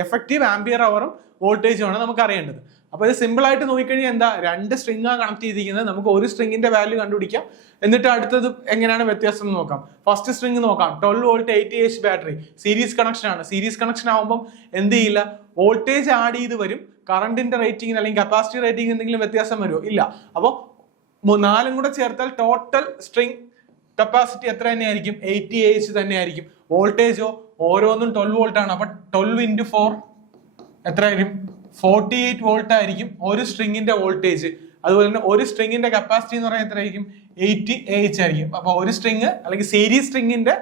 എഫക്റ്റീവ് ആംപിയർ അവറും വോൾട്ടേജും ആണ് നമുക്ക് അറിയേണ്ടത്. അപ്പൊ ഇത് സിമ്പിൾ ആയിട്ട് നോക്കിക്കഴിഞ്ഞാൽ എന്താ, 2 സ്ട്രിങ് കണക്ട് ചെയ്തിരിക്കുന്നത്. നമുക്ക് ഒരു സ്ട്രിങ്ങിന്റെ വാല്യൂ കണ്ടുപിടിക്കാം, എന്നിട്ട് അടുത്തത് എങ്ങനെയാണ് വ്യത്യാസം എന്ന് നോക്കാം. ഫസ്റ്റ് സ്ട്രിങ് നോക്കാം, 12 volt 80Ah battery series connection ആണ്. സീരീസ് കണക്ഷൻ ആകുമ്പോൾ എന്ത് ചെയ്യില്ല, വോൾട്ടേജ് ആഡ് ചെയ്ത് വരും. കറണ്ടിന്റെ റേറ്റിംഗിന് അല്ലെങ്കിൽ കപ്പാസിറ്റി റേറ്റിംഗ് എന്തെങ്കിലും വ്യത്യാസം വരുമോ? ഇല്ല. അപ്പോൾ 4 കൂടെ ചേർത്താൽ ടോട്ടൽ സ്ട്രിങ് കപ്പാസിറ്റി എത്ര തന്നെയായിരിക്കും, 80Ah തന്നെയായിരിക്കും. വോൾട്ടേജോ ഓരോന്നും 12 വോൾട്ട് ആണ്. അപ്പൊ 12 into 4 എത്രയായിരിക്കും, 48 വോൾട്ട് ആയിരിക്കും ഒരു സ്ട്രിങ്ങിന്റെ വോൾട്ടേജ്. അതുപോലെ തന്നെ ഒരു സ്ട്രിങ്ങിന്റെ കപ്പാസിറ്റി എന്ന് പറയുന്നത് എത്രയായിരിക്കും, 80Ah ആയിരിക്കും. അപ്പൊ ഒരു സ്ട്രിങ് അല്ലെങ്കിൽ സീരീസ് സ്ട്രിങ്ങിന്റെ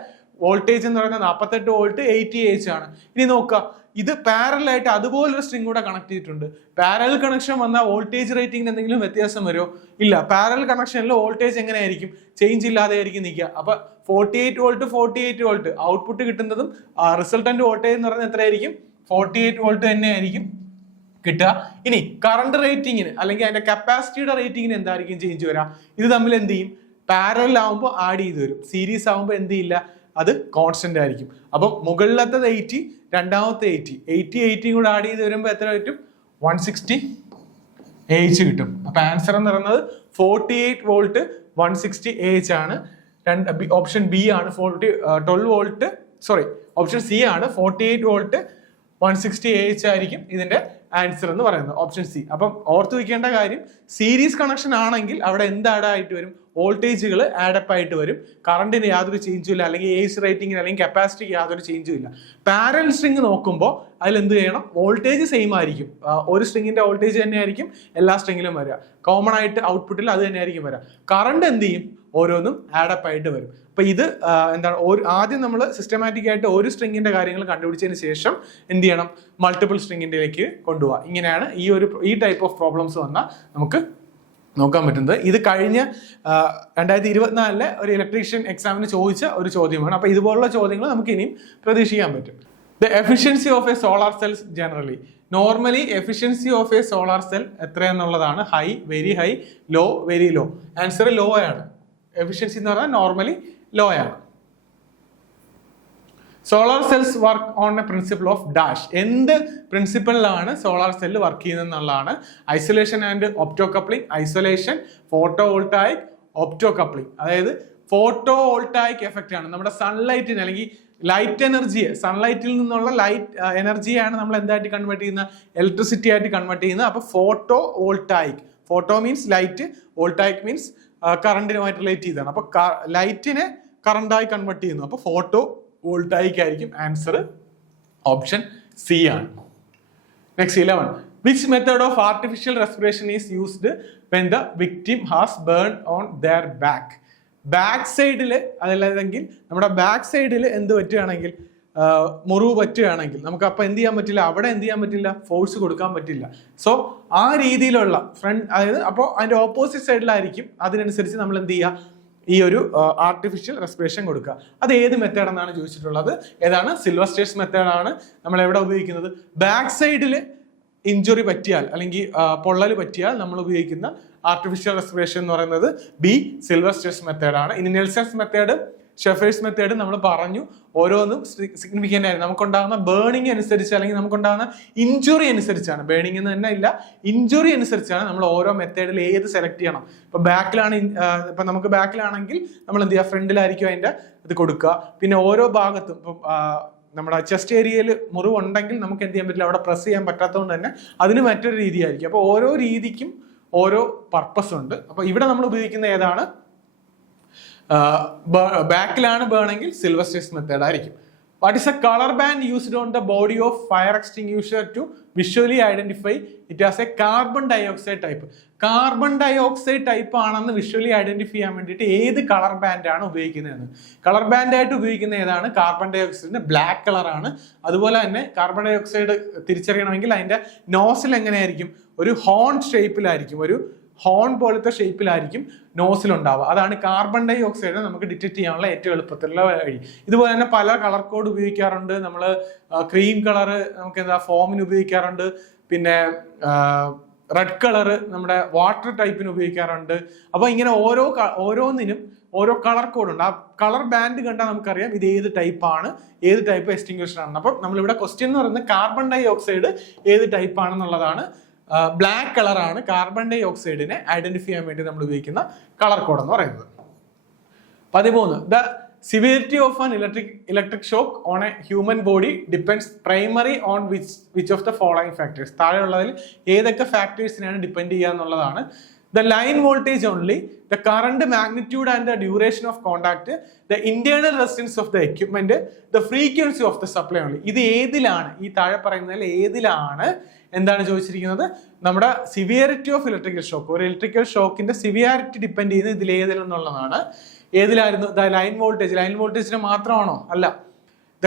വോൾട്ടേജ് എന്ന് പറയുന്നത് 48 വോൾട്ട് 80Ah ആണ്. ഇനി നോക്കുക, ഇത് പാരലൽ ആയിട്ട് അതുപോലൊരു സ്ട്രിങ് കൂടെ കണക്ട് ചെയ്തിട്ടുണ്ട്. പാരലൽ കണക്ഷൻ വന്നാൽ വോൾട്ടേജ് റേറ്റിംഗിന് എന്തെങ്കിലും വ്യത്യാസം വരുമോ? ഇല്ല. പാരലൽ കണക്ഷനിൽ വോൾട്ടേജ് എങ്ങനെയായിരിക്കും, ചേഞ്ച് ഇല്ലാതെ ആയിരിക്കും നിൽക്കുക. അപ്പൊ 48 വോൾട്ട് ഔട്ട്പുട്ട് കിട്ടുന്നതും റിസൾട്ടന്റ് വോൾട്ടേജ് എന്ന് പറയുന്നത് എത്രയായിരിക്കും, 48 വോൾട്ട് തന്നെ ആയിരിക്കും കിട്ടുക. ഇനി കറണ്ട് റേറ്റിംഗിന് അല്ലെങ്കിൽ അതിന്റെ കപ്പാസിറ്റിയുടെ റേറ്റിംഗിന് എന്തായിരിക്കും ചേഞ്ച് വരാം, ഇത് തമ്മിൽ എന്ത് ചെയ്യും, പാരലൽ ആവുമ്പോൾ ആഡ് ചെയ്ത് വരും. സീരീസ് ആവുമ്പോൾ എന്ത് ചെയ്യില്ല, അത് കോൺസ്റ്റന്റ് ആയിരിക്കും. അപ്പം മുകളിലത്തത് 80, രണ്ടാമത്തെ 80 കൂടെ ആഡ് ചെയ്ത് വരുമ്പോൾ എത്ര കിട്ടും, 160Ah കിട്ടും. അപ്പൊ ആൻസർ എന്ന് പറയുന്നത് 48 വോൾട്ട് 160Ah ആണ്. ഓപ്ഷൻ ബി ആണ് 12 വോൾട്ട്, ഓപ്ഷൻ സി ആണ് 48 വോൾട്ട് 160Ah ആയിരിക്കും ഇതിന്റെ ആൻസർ എന്ന് പറയുന്നത്, ഓപ്ഷൻ സി. അപ്പം ഓർത്ത് വെക്കേണ്ട കാര്യം, സീരീസ് കണക്ഷൻ ആണെങ്കിൽ അവിടെ എന്ത് ആഡ് ആയിട്ട് വരും, വോൾട്ടേജുകൾ ആഡപ്പ് ആയിട്ട് വരും. കറണ്ടിന് യാതൊരു ചേഞ്ചും ഇല്ല, അല്ലെങ്കിൽ AC റേറ്റിംഗിന് അല്ലെങ്കിൽ കപ്പാസിറ്റിക്ക് യാതൊരു ചേഞ്ചും ഇല്ല. പാരലൽ സ്ട്രിങ് നോക്കുമ്പോൾ അതിൽ എന്ത് ചെയ്യണം, വോൾട്ടേജ് സെയിം ആയിരിക്കും. ഒരു സ്ട്രിങ്ങിന്റെ വോൾട്ടേജ് തന്നെ ആയിരിക്കും എല്ലാ സ്ട്രിങ്ങിലും വരിക. കോമൺ ആയിട്ട് ഔട്ട്പുട്ടിൽ അത് തന്നെ ആയിരിക്കും വരിക. കറണ്ട് എന്ത് ചെയ്യും, ഓരോന്നും ആഡപ്പ് ആയിട്ട് വരും. അപ്പൊ ഇത് എന്താണ്, ആദ്യം നമ്മൾ സിസ്റ്റമാറ്റിക് ആയിട്ട് ഒരു സ്ട്രിങ്ങിന്റെ കാര്യങ്ങൾ കണ്ടുപിടിച്ചതിന് ശേഷം എന്ത് ചെയ്യണം, മൾട്ടിപ്പിൾ സ്ട്രിങ്ങിലേക്ക് കൊണ്ടുപോകാം. ഇങ്ങനെയാണ് ഈ ടൈപ്പ് ഓഫ് പ്രോബ്ലംസ് വന്നാൽ നമുക്ക് നോക്കാൻ പറ്റുന്നത്. ഇത് കഴിഞ്ഞ 2024 ഒരു ഇലക്ട്രീഷ്യൻ എക്സാമിന് ചോദിച്ച ഒരു ചോദ്യമാണ്. അപ്പൊ ഇതുപോലുള്ള ചോദ്യങ്ങൾ നമുക്ക് ഇനിയും പ്രതീക്ഷിക്കാൻ പറ്റും. The efficiency of a solar cells generally, normally efficiency of a solar cell എത്രയെന്നുള്ളതാണ്, high, very high, low, very low. Answer low ആണ്. എഫിഷ്യൻസി എന്ന് പറഞ്ഞാൽ നോർമലി ലോ ആണ്. Solar cells work on a principle of dash. എന്ത് പ്രിൻസിപ്പിളിലാണ് solar cell work ചെയ്യുന്നത് എന്നുള്ളതാണ്. Isolation and opto coupling, isolation, photovoltaic, opto coupling. അതായത് photovoltaic effect ആണ് നമ്മുടെ സൺലൈറ്റിന് അല്ലെങ്കിൽ ലൈറ്റ് എനർജിയെ, സൺലൈറ്റിൽ നിന്നുള്ള ലൈറ്റ് എനർജിയാണ് നമ്മൾ എന്തായിട്ട് കൺവേർട്ട് ചെയ്യുന്നത്, ഇലക്ട്രിസിറ്റി ആയിട്ട് കൺവേർട്ട് ചെയ്യുന്നത്. അപ്പൊ photovoltaic, photo means light, voltaic means കറണ്ടിനുമായിട്ട് റിലേറ്റ് ചെയ്തതാണ്. അപ്പൊ ലൈറ്റിനെ കറണ്ടായി കൺവേർട്ട് ചെയ്യുന്നു. അപ്പൊ ഫോട്ടോ വോൾട്ടായിക് ആയിരിക്കും. ആൻസർ ഓപ്ഷൻ സി ആണ്. Next 11. Which method of artificial respiration is used when the victim has burned on their back? Back സൈഡിൽ, അതല്ലെങ്കിൽ നമ്മുടെ ബാക്ക് സൈഡിൽ എന്ത് പറ്റുകയാണെങ്കിൽ, മുറിവ് പറ്റുകയാണെങ്കിൽ നമുക്ക് അപ്പൊ എന്ത് ചെയ്യാൻ പറ്റില്ല, അവിടെ എന്ത് ചെയ്യാൻ പറ്റില്ല, ഫോഴ്സ് കൊടുക്കാൻ പറ്റില്ല. സോ ആ രീതിയിലുള്ള അതായത് അപ്പോൾ അതിന്റെ ഓപ്പോസിറ്റ് സൈഡിലായിരിക്കും. അതിനനുസരിച്ച് നമ്മൾ എന്ത് ചെയ്യുക, ഈ ഒരു ആർട്ടിഫിഷ്യൽ റെസ്പിറേഷൻ കൊടുക്കുക. അത് ഏത് മെത്തേഡ് എന്നാണ് ചോദിച്ചിട്ടുള്ളത്. ഏതാണ്, സിൽവർസ്റ്റേഴ്സ് മെത്തേഡാണ് നമ്മൾ എവിടെ ഉപയോഗിക്കുന്നത്. ബാക്ക് സൈഡിൽ ഇഞ്ചുറി പറ്റിയാൽ അല്ലെങ്കിൽ പൊള്ളൽ പറ്റിയാൽ നമ്മൾ ഉപയോഗിക്കുന്ന ആർട്ടിഫിഷ്യൽ റെസ്പിറേഷൻ എന്ന് പറയുന്നത് ബി, സിൽവർസ്റ്റേഴ്സ് മെത്തേഡാണ്. ഇനി നെൽസൺസ് മെത്തേഡ് ഷെഫേഴ്സ് മെത്തേഡ് നമ്മൾ പറഞ്ഞു, ഓരോന്നും സിഗ്നിഫിക്കൻ്റ് ആയിരുന്നു. നമുക്കുണ്ടാകുന്ന ബേണിംഗ് അനുസരിച്ച് അല്ലെങ്കിൽ നമുക്കുണ്ടാകുന്ന ഇഞ്ചുറി അനുസരിച്ചാണ്, ബേണിംഗ് എന്ന് തന്നെ ഇല്ല, ഇഞ്ചുറി അനുസരിച്ചാണ് നമ്മൾ ഓരോ മെത്തേഡിൽ ഏത് സെലക്ട് ചെയ്യണം. ഇപ്പൊ ഇപ്പൊ നമുക്ക് ബാക്കിലാണെങ്കിൽ നമ്മൾ എന്ത് ചെയ്യുക, ഫ്രണ്ടിലായിരിക്കും അതിന്റെ ഇത് കൊടുക്കുക. പിന്നെ ഓരോ ഭാഗത്തും ഇപ്പം നമ്മുടെ ചെസ്റ്റ് ഏരിയയിൽ മുറിവുണ്ടെങ്കിൽ നമുക്ക് എന്ത് ചെയ്യാൻ പറ്റില്ല, അവിടെ പ്രസ് ചെയ്യാൻ പറ്റാത്തതുകൊണ്ട് തന്നെ അതിന് മറ്റൊരു രീതിയായിരിക്കും. അപ്പോൾ ഓരോ രീതിക്കും ഓരോ പർപ്പസ് ഉണ്ട്. അപ്പൊ ഇവിടെ നമ്മൾ ഉപയോഗിക്കുന്ന ഏതാണ്, ബാക്കിലാണ് ബേണെങ്കിൽ സിൽവർ സ്റ്റേസ് മെത്തേഡ് ആയിരിക്കും. What is a colour band used on the body of fire extinguisher to visually identify it as a carbon dioxide type? Carbon dioxide type ആണെന്ന് വിഷ്വലി ഐഡന്റിഫൈ ചെയ്യാൻ വേണ്ടിയിട്ട് ഏത് കളർ ബാൻഡ് ആണ് ഉപയോഗിക്കുന്നതെന്ന്. Colour band ആയിട്ട് ഉപയോഗിക്കുന്ന ഏതാണ്, കാർബൺ ഡയോക്സൈഡിന്റെ ബ്ലാക്ക് കളറാണ്. അതുപോലെ തന്നെ കാർബൺ ഡയോക്സൈഡ് തിരിച്ചറിയണമെങ്കിൽ അതിന്റെ നോസിൽ എങ്ങനെയായിരിക്കും, ഒരു ഹോൺ ഷേപ്പിലായിരിക്കും, ഒരു ഹോൺ പോലത്തെ ഷേപ്പിലായിരിക്കും നോസിൽ ഉണ്ടാവുക. അതാണ് കാർബൺ ഡൈ ഓക്സൈഡിനെ നമുക്ക് ഡിറ്റക്ട് ചെയ്യാനുള്ള ഏറ്റവും എളുപ്പത്തിലുള്ള വഴി. ഇതുപോലെ തന്നെ പല കളർ കോഡ് ഉപയോഗിക്കാറുണ്ട് നമ്മൾ. ക്രീം കളർ നമുക്ക് എന്താ ഫോമിന് ഉപയോഗിക്കാറുണ്ട്, പിന്നെ റെഡ് കളർ നമ്മുടെ വാട്ടർ ടൈപ്പിന് ഉപയോഗിക്കാറുണ്ട്. അപ്പൊ ഇങ്ങനെ ഓരോന്നിനും ഓരോ കളർ കോഡ് ഉണ്ട്. ആ കളർ ബാൻഡ് കണ്ടാൽ നമുക്കറിയാം ഇത് ഏത് ടൈപ്പാണ്, ഏത് ടൈപ്പ് എക്സ്റ്റിങ്ക്വിഷർ ആണ്. അപ്പം നമ്മളിവിടെ ക്വസ്റ്റ്യൻ എന്ന് പറയുന്നത് കാർബൺ ഡൈ ഓക്സൈഡ് ഏത് ടൈപ്പ് ആണെന്നുള്ളതാണ്. ബ്ലാക്ക് കളറാണ് കാർബൺ ഡൈ ഓക്സൈഡിനെ ഐഡന്റിഫൈ ചെയ്യാൻ വേണ്ടി നമ്മൾ ഉപയോഗിക്കുന്ന കളർ കോഡ് എന്ന് പറയുന്നത്. 13. The severity of an electric shock on a human body depends primary on which of the following factors? താഴെയുള്ളതിൽ ഏതൊക്കെ ഫാക്ടേഴ്സിനാണ് ഡിപ്പെൻഡ് ചെയ്യുക എന്നുള്ളതാണ്. The line voltage only, the current magnitude and the duration of contact, the internal resistance of the equipment, the frequency of the supply only. ഇത് ഏതിലാണ്, ഈ താഴെ പറയുന്നതിൽ ഏതിലാണ് എന്താണ് ചോദിച്ചിരിക്കുന്നത്, നമ്മുടെ സിവിയറിറ്റി ഓഫ് ഇലക്ട്രിക്കൽ ഷോക്ക്, ഒരു ഇലക്ട്രിക്കൽ ഷോക്കിന്റെ സിവിയാരിറ്റി ഡിപ്പെൻഡ് ചെയ്യുന്നത് ഇതിൽ ഏതിലെന്നുള്ളതാണ്. ഏതിലായിരുന്നു? The line voltage. ലൈൻ വോൾട്ടേജിന് മാത്രമാണോ? അല്ല. The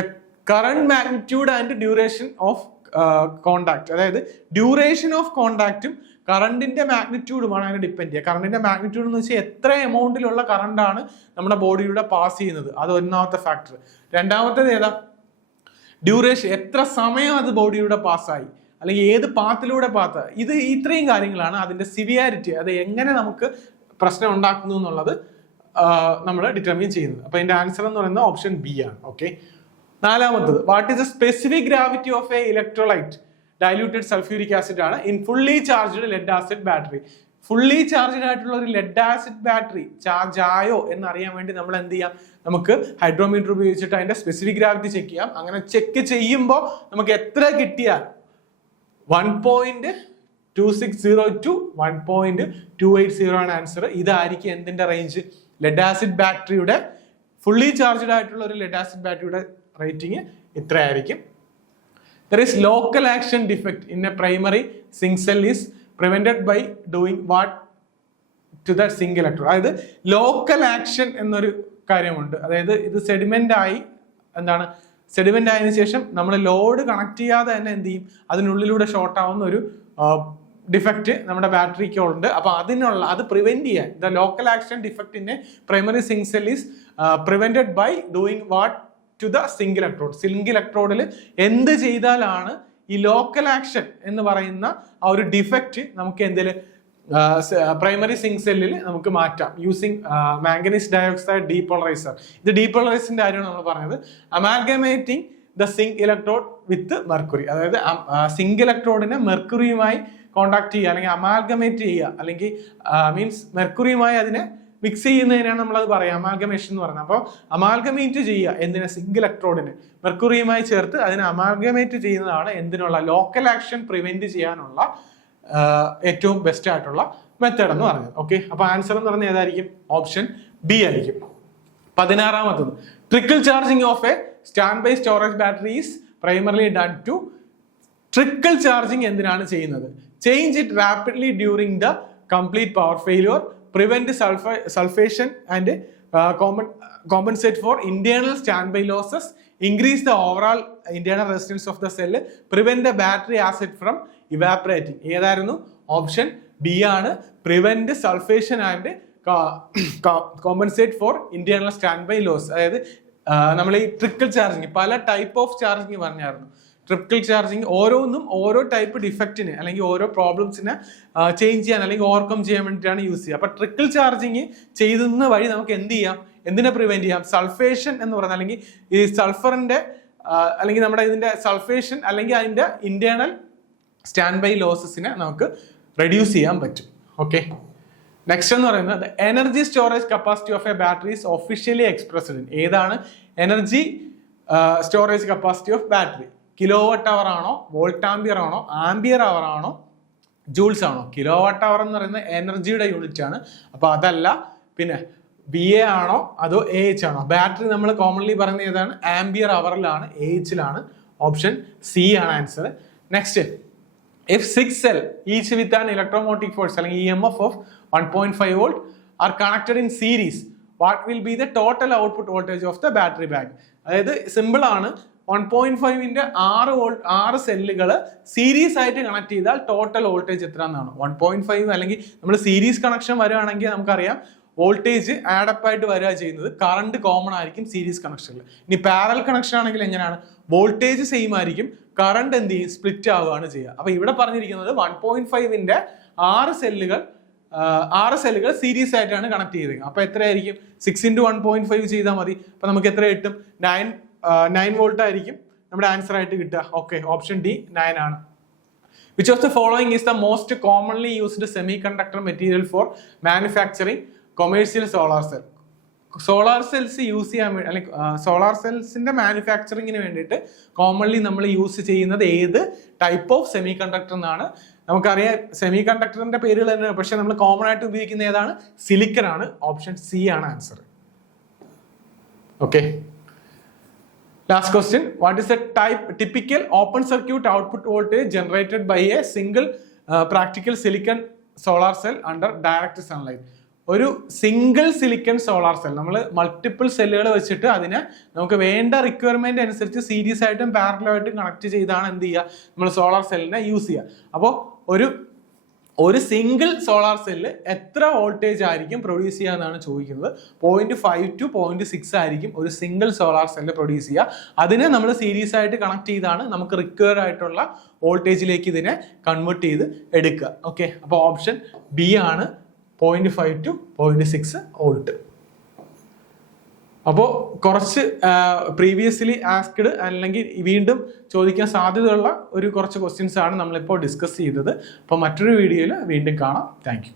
current magnitude and duration of contact, അതായത് ഡ്യൂറേഷൻ ഓഫ് കോണ്ടാക്റ്റും കറണ്ടിന്റെ മാഗ്നിറ്റ്യൂഡുമാണ് അതിനെ ഡിപ്പെൻഡ് ചെയ്യുക. കറണ്ടിന്റെ മാഗ്നിറ്റ്യൂഡ് എന്ന് വെച്ചാൽ എത്ര എമൗണ്ടിലുള്ള കറണ്ടാണ് നമ്മുടെ ബോഡിയിലൂടെ പാസ് ചെയ്യുന്നത്, അത് ഒന്നാമത്തെ ഫാക്ടർ. രണ്ടാമത്തേത് ഏതാ? ഡ്യൂറേഷൻ, എത്ര സമയം അത് ബോഡിയിലൂടെ പാസ്സായി, അല്ലെങ്കിൽ ഏത് പാത്തിലൂടെ പാത്ത്. ഇത്രയും കാര്യങ്ങളാണ് അതിന്റെ സിവിയാരിറ്റി, അത് എങ്ങനെ നമുക്ക് പ്രശ്നം ഉണ്ടാക്കുന്നു എന്നുള്ളത് നമ്മൾ ഡിറ്റർമിൻ ചെയ്യുന്നത്. അപ്പൊ അതിന്റെ ആൻസർ എന്ന് പറയുന്നത് ഓപ്ഷൻ ബി ആണ്. Okay. 4. What is the specific gravity of a electrolyte diluted sulphuric acid ആണ് in fully charged lead acid battery? Fully charged ആയിട്ടുള്ള ഒരു ലെഡ് ആസിഡ് ബാറ്ററി ചാർജ് ആയോ എന്നറിയാൻ വേണ്ടി നമ്മൾ എന്ത് ചെയ്യാം, നമുക്ക് ഹൈഡ്രോമീറ്റർ ഉപയോഗിച്ചിട്ട് അതിന്റെ സ്പെസിഫിക് ഗ്രാവിറ്റി ചെക്ക് ചെയ്യാം. അങ്ങനെ ചെക്ക് ചെയ്യുമ്പോൾ നമുക്ക് എത്ര കിട്ടിയാൽ 1.2602 to 1.280 ആണ് ആൻസർ. ഇതായിരിക്കും എന്തിന്റെ റേഞ്ച്? ലെഡ് ആസിഡ് ബാറ്ററിയുടെ, ഫുള്ളി ചാർജ്ഡ് ആയിട്ടുള്ള ഒരു ലെഡ് ആസിഡ് ബാറ്ററിയുടെ rating ഇത്രയായിരിക്കും. There is local action defect in a primary zinc cell is prevented by doing what to the zinc electrode? അതായത് ലോക്കൽ ആക്ഷൻ എന്നൊരു കാര്യമുണ്ട്. അതായത് ഇത് സെഡിമെന്റ് ആയതിനു ശേഷം നമ്മൾ ലോഡ് കണക്ട് ചെയ്യാതെ തന്നെ എന്ത് ചെയ്യും, അതിനുള്ളിലൂടെ ഷോർട്ട് ആവുന്ന ഒരു ഡിഫക്റ്റ് നമ്മുടെ ബാറ്ററിക്കുണ്ട്. അപ്പൊ അത് പ്രിവെന്റ് ചെയ്യാൻ the local action defect in a primary zinc cell is prevented by doing what to the zinc electrode. Zinc ഇലക്ട്രോഡിൽ എന്ത് ചെയ്താലാണ് ഈ ലോക്കൽ ആക്ഷൻ എന്ന് പറയുന്ന ആ ഒരു ഡിഫക്റ്റ് നമുക്ക് എന്തെങ്കിലും പ്രൈമറി സിങ്ക് സെല്ലിൽ നമുക്ക് മാറ്റാം യൂസിങ് മാംഗനീസ് ഡയോക്സൈഡ് ഡീപോളറൈസർ. ഇത് ഡീപോളറൈസറിന്റെ കാര്യമാണ് നമ്മൾ പറഞ്ഞത്. Amalgamating the zinc electrode with mercury, അതായത് സിങ്ക് ഇലക്ട്രോഡിനെ മെർക്കുറിയുമായി കോണ്ടാക്ട് ചെയ്യുക, അല്ലെങ്കിൽ അമാൽഗമേറ്റ് ചെയ്യുക, അല്ലെങ്കിൽ മീൻസ് മെർക്കുറിയുമായി അതിനെ മിക്സ് ചെയ്യുന്നതിനാണ് നമ്മളത് പറയുക അമാൽഗമേഷൻ എന്ന് പറയുന്നത്. അപ്പോൾ അമാൽഗമേറ്റ് ചെയ്യുക എന്തിനെ, സിങ്ക് ഇലക്ട്രോഡിന് മെർക്കുറിയുമായി ചേർത്ത് അതിനെ അമാൽഗമേറ്റ് ചെയ്യുന്നതാണ് എന്തിനുള്ള, ലോക്കൽ ആക്ഷൻ പ്രിവെന്റ് ചെയ്യാനുള്ള ഏറ്റവും ബെസ്റ്റ് ആയിട്ടുള്ള മെത്തേഡ് എന്ന് പറഞ്ഞത്. ഓക്കെ. അപ്പൊ ആൻസർ എന്ന് പറഞ്ഞാൽ ഏതായിരിക്കും? ഓപ്ഷൻ ബി ആയിരിക്കും. 16. Trickle charging of a standby storage battery is primarily done to. Trickle charging എന്തിനാണ് ചെയ്യുന്നത്? Change it rapidly during the complete power failure, prevent sulphation and compensate for internal standby losses, increase the overall internal resistance of the cell, prevent the battery acid from evaporating. ഏതായിരുന്നു? Option B ആണ്. Prevent sulphation and compensate for internal standby loss. അതായത് നമ്മൾ ഈ trickle charging, പല type of charging പറഞ്ഞായിരുന്നു. Trickle charging ഓരോന്നും ഓരോ type ഡിഫക്റ്റിന് അല്ലെങ്കിൽ ഓരോ പ്രോബ്ലംസിനെ ചേഞ്ച് ചെയ്യാൻ അല്ലെങ്കിൽ ഓവർകം ചെയ്യാൻ വേണ്ടിയിട്ടാണ് യൂസ് ചെയ്യുക. അപ്പോൾ ട്രിക്കിൾ ചാർജിങ് ചെയ്യുന്ന വഴി നമുക്ക് എന്ത് ചെയ്യാം, എന്തിനെ പ്രിവെന്റ് ചെയ്യാം, സൾഫേഷൻ എന്ന് പറയുന്നത് അല്ലെങ്കിൽ ഈ സൾഫറിന്റെ അല്ലെങ്കിൽ നമ്മുടെ ഇതിന്റെ സൾഫേഷൻ അല്ലെങ്കിൽ അതിന്റെ ഇന്റേണൽ സ്റ്റാൻഡ് ബൈ ലോസസിനെ നമുക്ക് റെഡ്യൂസ് ചെയ്യാൻ പറ്റും. ഓക്കെ, നെക്സ്റ്റ് എന്ന് പറയുന്നത് energy storage capacity of a battery is officially expressed in. ഏതാണ് energy storage capacity of battery? Kilowatt hour ആണോ, വോൾട്ടാമ്പിയർ ആണോ, ആംബിയർ അവർ ആണോ, ജൂൾസ് ആണോ? കിലോവാട്ട് അവർ എന്ന് പറയുന്നത് എനർജിയുടെ യൂണിറ്റ് ആണ്, അപ്പൊ അതല്ല. പിന്നെ VA ആണോ അതോ AH ആണോ? ബാറ്ററി നമ്മൾ കോമൺലി പറയുന്നത് ഏതാണ്? ആംബിയർ അവറിലാണ്, AH-ലാണ്. ഓപ്ഷൻ C ആണ് answer. Next, if 6 cells each with an electromotive force അല്ലെങ്കിൽ EMF of 1.5 volt are connected in series, what will be the total output voltage of the battery bank? അതായത് simple ആണ്. 1.5ന്റെ 6 സെല്ലുകൾ series ആയിട്ട് connect ചെയ്താൽ total voltage എത്ര എന്നാണ്. 1.5 അല്ലെങ്കിൽ നമ്മൾ സീരീസ് കണക്ഷൻ വരികയാണെങ്കിൽ നമുക്കറിയാം വോൾട്ടേജ് ആഡപ്പ് ആയിട്ട് വരിക ചെയ്യുന്നത്. കറണ്ട് കോമൺ ആയിരിക്കും സീരീസ് കണക്ഷനിൽ. ഇനി പാരലൽ കണക്ഷൻ ആണെങ്കിൽ എങ്ങനെയാണ്? വോൾട്ടേജ് സെയിം ആയിരിക്കും, കറണ്ട് എന്ത് ചെയ്യും, സ്പ്ലിറ്റ് ആവുകയാണ് ചെയ്യുക. അപ്പൊ ഇവിടെ പറഞ്ഞിരിക്കുന്നത് 1.5ന്റെ 6 സെല്ലുകൾ സീരീസ് ആയിട്ടാണ് കണക്ട് ചെയ്തത്. അപ്പൊ എത്രയായിരിക്കും? 6 × 1.5 ചെയ്താൽ മതി. അപ്പൊ നമുക്ക് എത്ര കിട്ടും? 9 വോൾട്ട് ആയിരിക്കും നമ്മുടെ ആൻസർ ആയിട്ട് കിട്ടുക. ഓക്കെ, ഓപ്ഷൻ D 9 ആണ്. Which of the following is the most commonly used semiconductor material for manufacturing commercial solar cell? Solar cells use ചെയ്യാൻ വേണ്ടി അല്ലെങ്കിൽ സോളാർ സെൽസിന്റെ മാനുഫാക്ചറിങ്ങിന് വേണ്ടിയിട്ട് കോമൺലി നമ്മൾ യൂസ് ചെയ്യുന്നത് ഏത് ടൈപ്പ് ഓഫ് സെമി കണ്ടക്ടർ എന്നാണ്? നമുക്കറിയാം സെമി കണ്ടക്ടറിന്റെ പേരുകൾ തന്നെ, പക്ഷെ നമ്മൾ കോമൺ ആയിട്ട് ഉപയോഗിക്കുന്ന ഏതാണ്? സിലിക്കൺ ആണ്. ഓപ്ഷൻ C ആണ് answer. Okay, last question. What is A typical open circuit output voltage generated by a single practical silicon solar cell under direct sunlight? ഒരു സിംഗിൾ സിലിക്കൺ സോളാർ സെൽ, നമ്മൾ multiple സെല്ലുകൾ വെച്ചിട്ട് അതിനെ നമുക്ക് വേണ്ട requirement അനുസരിച്ച് series ആയിട്ടും പാരലലായിട്ടും കണക്ട് ചെയ്താണ് എന്ത് ചെയ്യുക, നമ്മൾ സോളാർ സെല്ലിനെ യൂസ് ചെയ്യുക. അപ്പോൾ ഒരു സിംഗിൾ സോളാർ സെല്ല് എത്ര വോൾട്ടേജ് ആയിരിക്കും പ്രൊഡ്യൂസ് ചെയ്യുക എന്നാണ് ചോദിക്കുന്നത്. 0.5 to 0.6 ആയിരിക്കും ഒരു സിംഗിൾ സോളാർ സെല്ല് പ്രൊഡ്യൂസ് ചെയ്യുക. അതിനെ നമ്മൾ സീരീസ് ആയിട്ട് കണക്ട് ചെയ്താണ് നമുക്ക് റിക്വയർ ആയിട്ടുള്ള വോൾട്ടേജിലേക്ക് ഇതിനെ കൺവേർട്ട് ചെയ്ത് എടുക്കുക. ഓക്കെ, അപ്പോൾ ഓപ്ഷൻ B ആണ് 0.5 to 0.6 വോൾട്ട്. അപ്പോൾ കുറച്ച് പ്രീവിയസ്ലി ആസ്ക്ഡ് അല്ലെങ്കിൽ വീണ്ടും ചോദിക്കാൻ സാധ്യതയുള്ള കുറച്ച് ക്വസ്റ്റ്യൻസ് ആണ് നമ്മളിപ്പോൾ ഡിസ്കസ് ചെയ്തത്. അപ്പോൾ മറ്റൊരു വീഡിയോയിൽ വീണ്ടും കാണാം. Thank you.